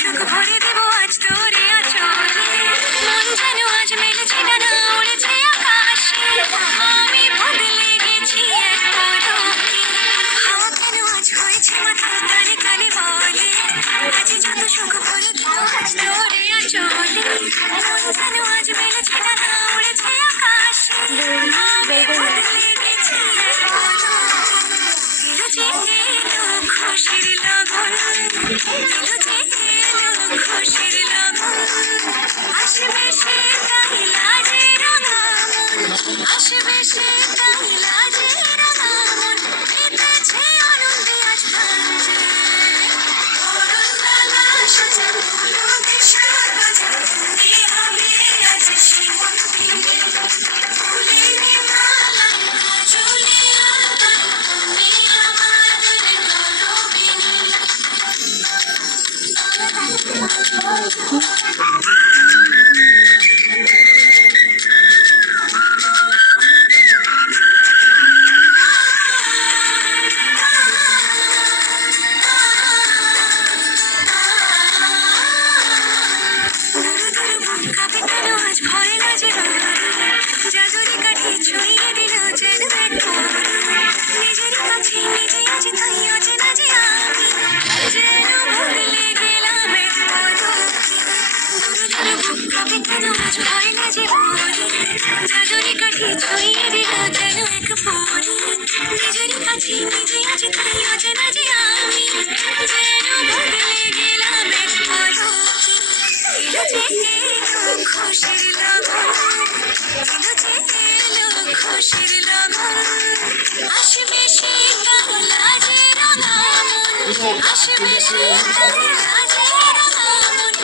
সুখ ভরে দেব আজ তোরে আচলে মন যেন আজ মেলেছে ডানা উড়েছে আকাশে আমি বদলে গেছি এক পলকে হাওয়া কেন আজ হয়েছে মাথা কানে কানে বলে আজ যত সুখ ভরে দেব আজ তোরে আচলে মন যেন আজ মেলেছে ডানা উড়েছে আকাশে আমি বদলে গেছি এক পলকে এলো যে এলো খুশির লগন এলো যে খুশির লগন আসবে সে তাই লাজে রাঙা মন আসবে সে তাই লাজে রাঙা মন মেতেছে আনন্দে আজ ভাঞ্জে অরুণালা সাজা ফুলো দেশার বাজা বন্দি হবে আজ শিমন দিনে ফুলের মালায় কাজলে আলতা তুমি আমাদের গরবিনী জাদুরি কাঠি ছুঁয়ে দিল যেন এক নিজের কাছে নিজে আজ তাই অচেনা যে আমি যেন বদলে গেলাম এক পলকে বুক কাঁপে কেন আজ ভয় না যে মরি জাদুরি কাঠি ছুঁয়ে দিল যেন এক পরি নিজের কাছে নিজে আজ তাই অচেনা যে আমি যেন বদলে গেলাম এক পলকে এলো যে এলো খুশির লগন এলো যে এলো খুশির লগন আসবে সে তাই লাজে রাঙা মন আসবে সে তাই লাজে রাঙা মন